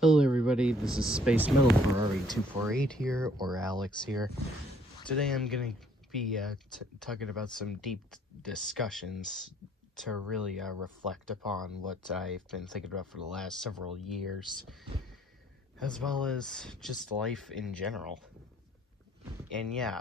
Hello everybody, this is Space Metal Ferrari 248 here, or Alex here. Today I'm going to be talking about some deep discussions to really reflect upon what I've been thinking about for the last several years, as well as just life in general. And yeah,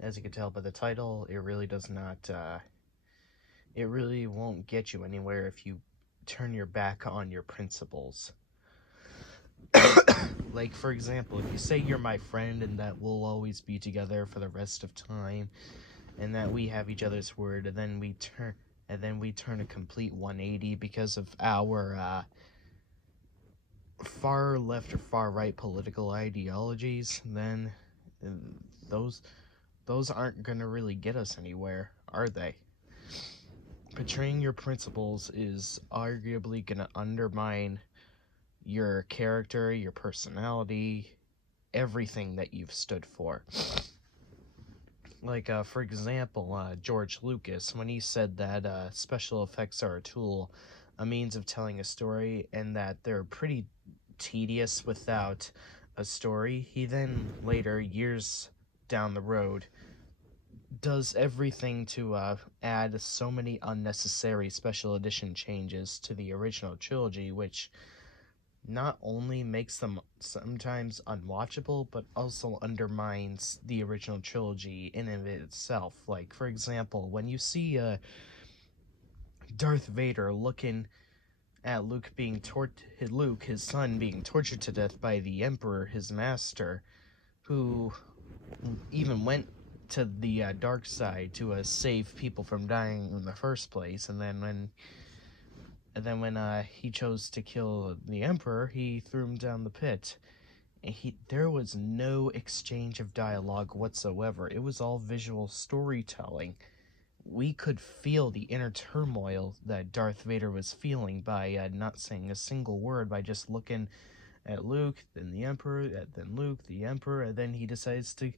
as you can tell by the title, it really does not, it really won't get you anywhere if you turn your back on your principles. Like, for example, if you say you're my friend and that we'll always be together for the rest of time, and that we have each other's word, and then we turn a complete 180 because of our far left or far right political ideologies, then those aren't gonna really get us anywhere, are they? Betraying your principles is arguably gonna undermine your character, your personality, everything that you've stood for. Like, for example, George Lucas, when he said that special effects are a tool, a means of telling a story, and that they're pretty tedious without a story, he then later, years down the road, does everything to add so many unnecessary special edition changes to the original trilogy, which not only makes them sometimes unwatchable, but also undermines the original trilogy in and of itself. Like, for example, when you see Darth Vader looking at Luke, his son, being tortured to death by the Emperor, his master, who even went to the dark side to save people from dying in the first place, and then when he chose to kill the Emperor, he threw him down the pit. And there was no exchange of dialogue whatsoever. It was all visual storytelling. We could feel the inner turmoil that Darth Vader was feeling by not saying a single word, by just looking at Luke, then the Emperor, then Luke, the Emperor, and then he decides to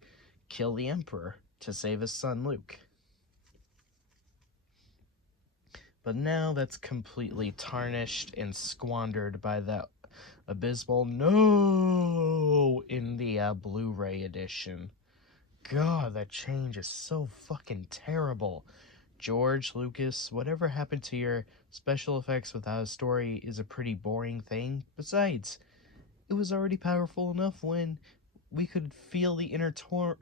kill the Emperor to save his son Luke. But now that's completely tarnished and squandered by that abysmal no in the Blu-ray edition. God, that change is so fucking terrible. George Lucas, whatever happened to your special effects without a story is a pretty boring thing. Besides, it was already powerful enough when we could feel the inner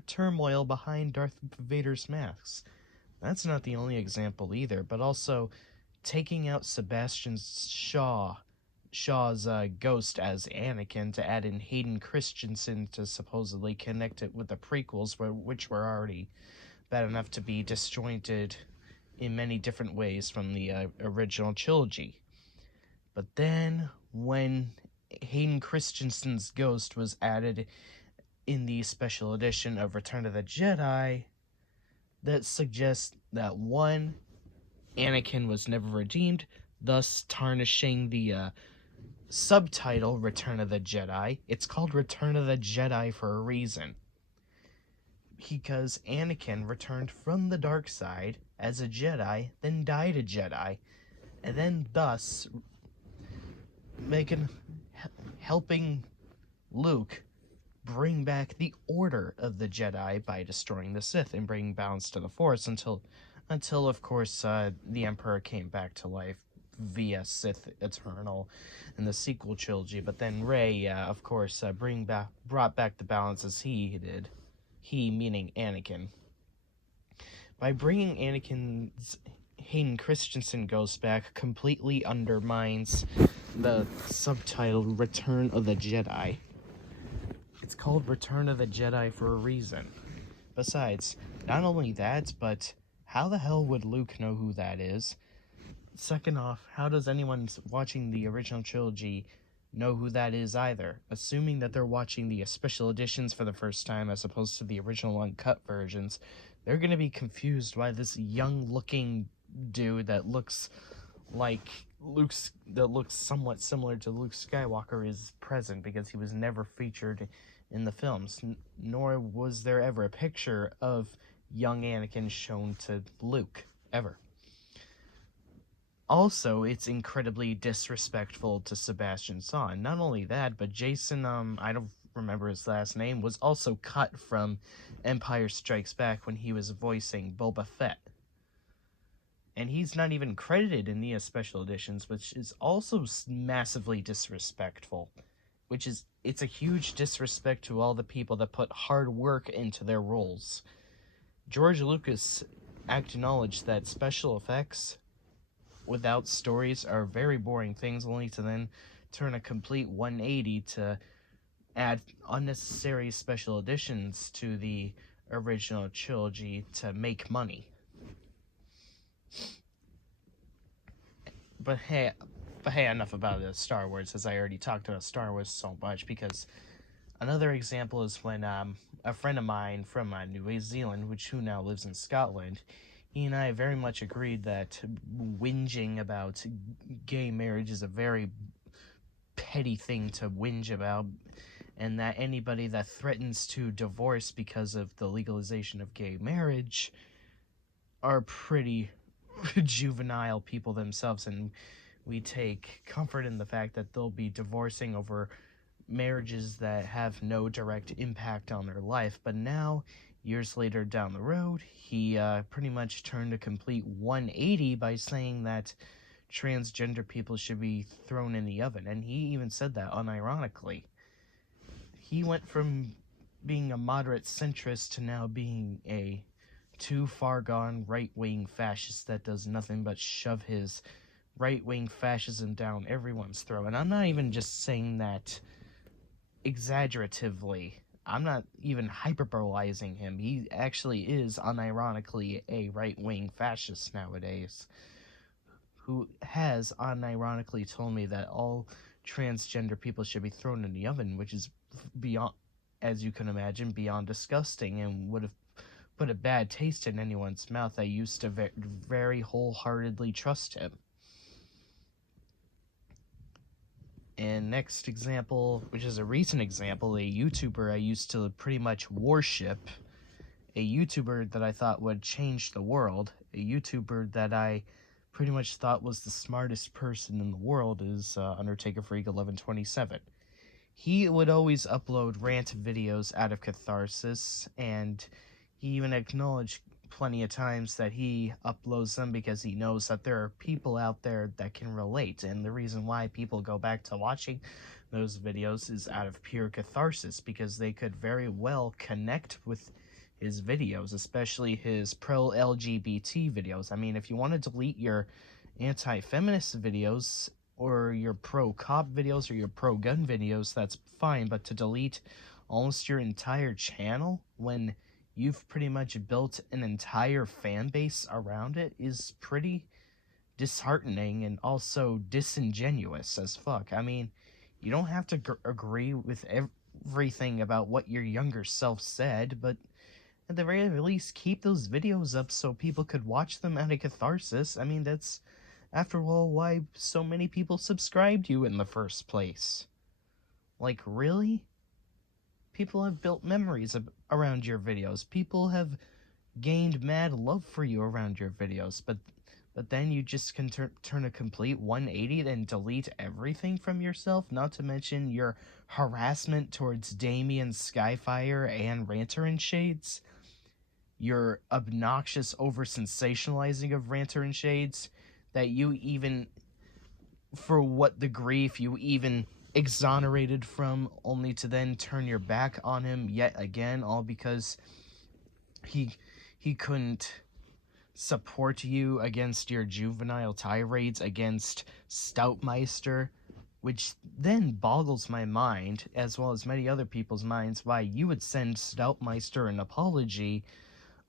turmoil behind Darth Vader's masks. That's not the only example either, but also taking out Sebastian Shaw's ghost as Anakin to add in Hayden Christensen to supposedly connect it with the prequels, which were already bad enough to be disjointed in many different ways from the original trilogy. But then, when Hayden Christensen's ghost was added in the special edition of Return of the Jedi, that suggests that, one, Anakin was never redeemed, thus tarnishing the subtitle Return of the Jedi. It's called Return of the Jedi for a reason. Because Anakin returned from the dark side as a Jedi, then died a Jedi, and then thus helping Luke bring back the order of the Jedi by destroying the Sith and bringing balance to the Force until of course, the Emperor came back to life via Sith Eternal in the sequel trilogy. But then Rey, of course, brought back the balance as he did. He meaning Anakin. By bringing Anakin's Hayden Christensen ghost back completely undermines the subtitle Return of the Jedi. It's called Return of the Jedi for a reason. Besides, not only that, but how the hell would Luke know who that is? Second off, how does anyone watching the original trilogy know who that is either? Assuming that they're watching the special editions for the first time as opposed to the original uncut versions, they're going to be confused why this young-looking dude that looks somewhat similar to Luke Skywalker is present, because he was never featured in the films, nor was there ever a picture of young Anakin shown to Luke, ever. Also, it's incredibly disrespectful to Sebastian Stan. Not only that, but Jason, I don't remember his last name, was also cut from Empire Strikes Back when he was voicing Boba Fett. And he's not even credited in the special editions, which is also massively disrespectful. It's a huge disrespect to all the people that put hard work into their roles. George Lucas acknowledged that special effects without stories are very boring things, only to then turn a complete 180 to add unnecessary special editions to the original trilogy to make money. But hey, enough about Star Wars, as I already talked about Star Wars so much, because another example is when a friend of mine from New Zealand, who now lives in Scotland, he and I very much agreed that whinging about gay marriage is a very petty thing to whinge about, and that anybody that threatens to divorce because of the legalization of gay marriage are pretty juvenile people themselves, and we take comfort in the fact that they'll be divorcing over marriages that have no direct impact on their life. But now, years later down the road, he pretty much turned a complete 180 by saying that transgender people should be thrown in the oven. And he even said that unironically. He went from being a moderate centrist to now being a too far gone right-wing fascist that does nothing but shove his right-wing fascism down everyone's throat. And I'm not even just saying that exaggeratively. I'm not even hyperbolizing him. He actually is unironically a right-wing fascist nowadays, who has unironically told me that all transgender people should be thrown in the oven, which is beyond, as you can imagine, beyond disgusting, and would have put a bad taste in anyone's mouth that used to very wholeheartedly trust him. And next example, which is a recent example, a YouTuber I used to pretty much worship, a YouTuber that I thought would change the world, a YouTuber that I pretty much thought was the smartest person in the world, is Undertaker Freak 1127. He would always upload rant videos out of catharsis, and he even acknowledged plenty of times that he uploads them because he knows that there are people out there that can relate. And the reason why people go back to watching those videos is out of pure catharsis, because they could very well connect with his videos, especially his pro-LGBT videos. I mean, if you want to delete your anti-feminist videos or your pro-cop videos or your pro-gun videos, that's fine, but to delete almost your entire channel when you've pretty much built an entire fan base around it is pretty disheartening and also disingenuous as fuck. I mean, you don't have to agree with everything about what your younger self said, but at the very least, keep those videos up so people could watch them out of catharsis. I mean, that's, after all, why so many people subscribed to you in the first place. Like, really? People have built memories around your videos. People have gained mad love for you around your videos, but then you just can turn a complete 180 and delete everything from yourself, not to mention your harassment towards Damien Skyfire and Ranter and Shades, your obnoxious over-sensationalizing of Ranter and Shades, that you even, for what the grief you even exonerated from, only to then turn your back on him yet again, all because he couldn't support you against your juvenile tirades against Stoutmeister, which then boggles my mind, as well as many other people's minds, why you would send Stoutmeister an apology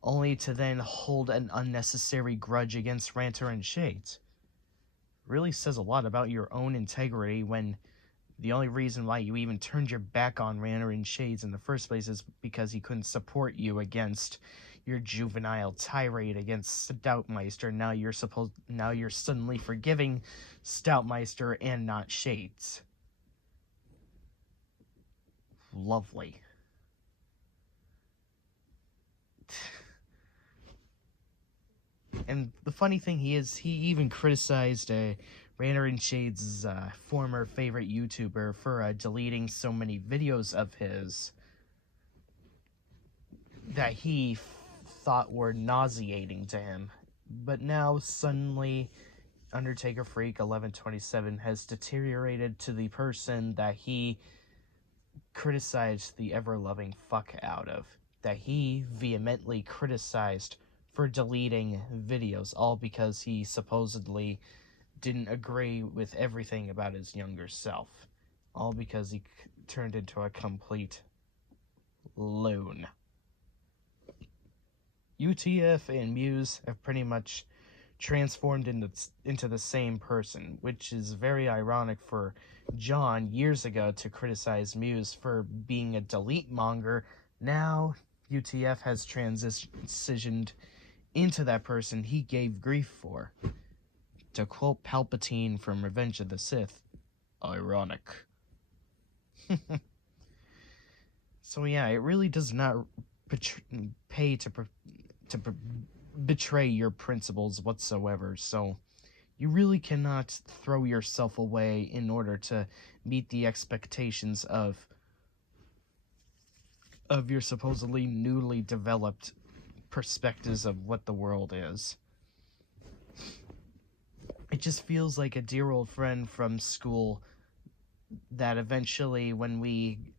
only to then hold an unnecessary grudge against Ranter and Shades. Really says a lot about your own integrity when the only reason why you even turned your back on Ranter and Shades in the first place is because he couldn't support you against your juvenile tirade against Stoutmeister. Now you're suddenly forgiving Stoutmeister and not Shades. Lovely. And the funny thing he even criticized Ranner and Shade's former favorite YouTuber for deleting so many videos of his that he thought were nauseating to him. But now suddenly Undertaker Freak 1127 has deteriorated to the person that he criticized the ever-loving fuck out of, that he vehemently criticized for deleting videos, all because he supposedly didn't agree with everything about his younger self, all because he turned into a complete loon. UTF and Muse have pretty much transformed into the same person, which is very ironic for John years ago to criticize Muse for being a delete monger. Now UTF has transitioned into that person he gave grief for. To quote Palpatine from Revenge of the Sith, ironic. So yeah, it really does not pay to betray your principles whatsoever. So you really cannot throw yourself away in order to meet the expectations of your supposedly newly developed perspectives of what the world is. It just feels like a dear old friend from school that eventually,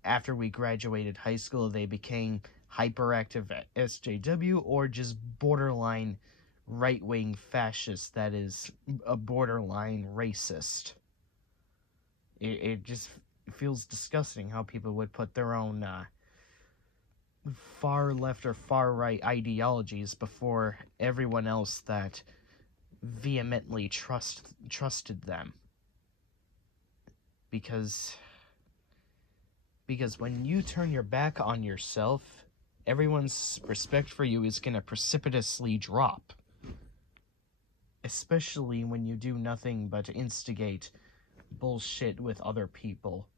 after we graduated high school, they became hyperactive at SJW, or just borderline right-wing fascist that is a borderline racist. It just feels disgusting how people would put their own far left or far right ideologies before everyone else that vehemently trusted them. Because when you turn your back on yourself, everyone's respect for you is going to precipitously drop. Especially when you do nothing but instigate bullshit with other people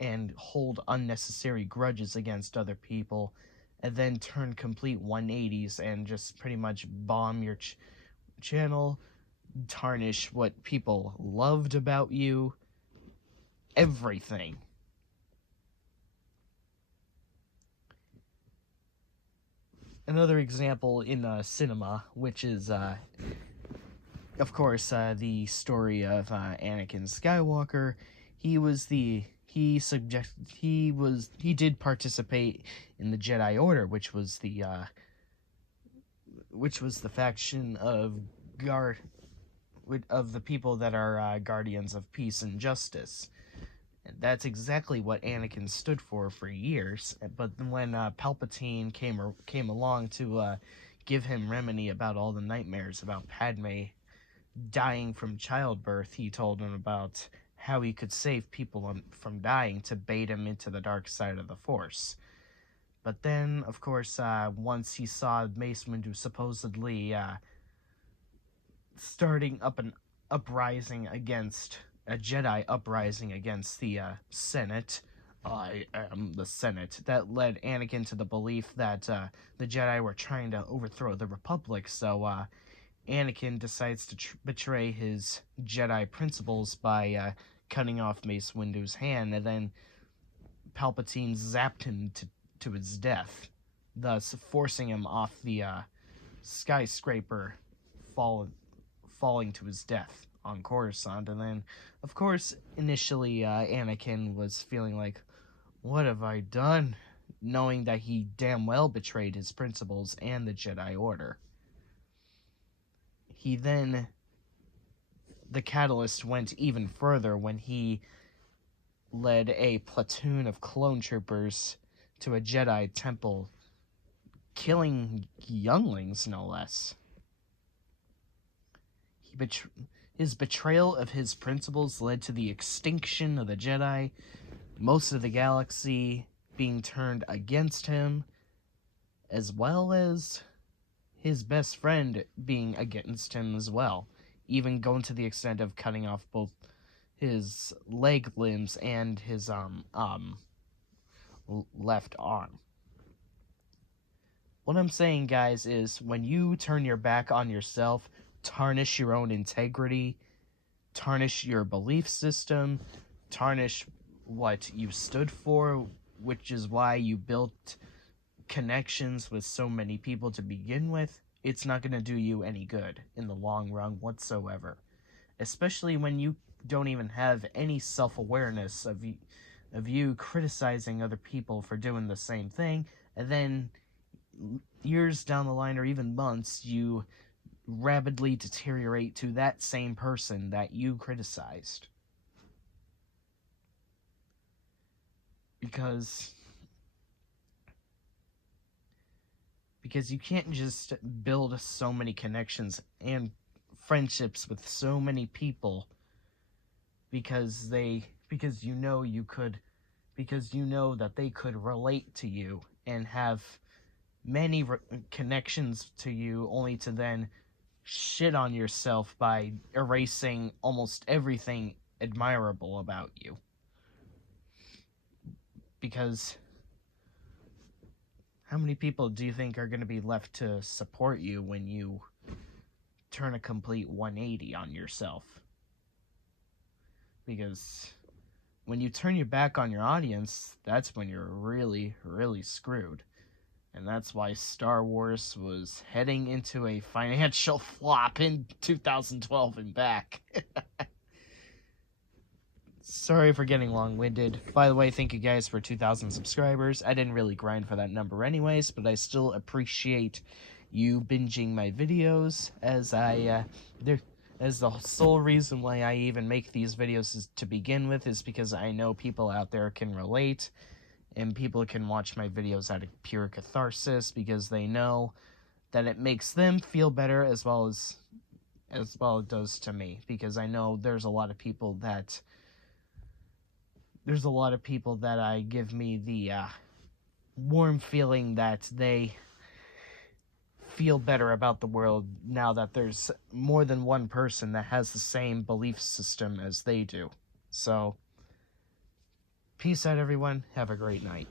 and hold unnecessary grudges against other people, and then turn complete 180s and just pretty much bomb your channel, tarnish what people loved about you, everything. Another example in cinema, which is, of course, the story of Anakin Skywalker. He did participate in the Jedi Order, which was the faction of the people that are guardians of peace and justice. And that's exactly what Anakin stood for years. But when Palpatine came along to give him remedy about all the nightmares about Padme dying from childbirth, he told him about how he could save people from dying to bait him into the dark side of the Force. But then, of course, once he saw Mace Windu supposedly starting an uprising against a Jedi uprising against the Senate. I am the Senate. That led Anakin to the belief that the Jedi were trying to overthrow the Republic. So Anakin decides to betray his Jedi principles by cutting off Mace Windu's hand, and then Palpatine zapped him to his death, thus forcing him off the skyscraper, falling to his death on Coruscant. And then, of course, initially Anakin was feeling like, what have I done? Knowing that he damn well betrayed his principles and the Jedi Order. The catalyst went even further when he led a platoon of clone troopers to a Jedi temple, killing younglings, no less. His betrayal of his principles led to the extinction of the Jedi, most of the galaxy being turned against him, as well as his best friend being against him as well, even going to the extent of cutting off both his leg limbs and his left arm. What I'm saying, guys, is when you turn your back on yourself, tarnish your own integrity, tarnish your belief system, tarnish what you stood for, which is why you built connections with so many people to begin with, it's not going to do you any good in the long run whatsoever. Especially when you don't even have any self-awareness of you criticizing other people for doing the same thing, and then years down the line or even months you rapidly deteriorate to that same person that you criticized. Because you can't just build so many connections and friendships with so many people because you know that they could relate to you and have many connections to you, only to then shit on yourself by erasing almost everything admirable about you. Because how many people do you think are going to be left to support you when you turn a complete 180 on yourself? Because when you turn your back on your audience, that's when you're really, really screwed. And that's why Star Wars was heading into a financial flop in 2012 and back. Sorry for getting long-winded. By the way, thank you guys for 2,000 subscribers. I didn't really grind for that number anyways, but I still appreciate you binging my videos, as the sole reason why I even make these videos is to begin with is because I know people out there can relate, and people can watch my videos out of pure catharsis because they know that it makes them feel better as well it does to me, because I know there's a lot of people that give me the warm feeling that they feel better about the world now that there's more than one person that has the same belief system as they do. So, peace out, everyone. Have a great night.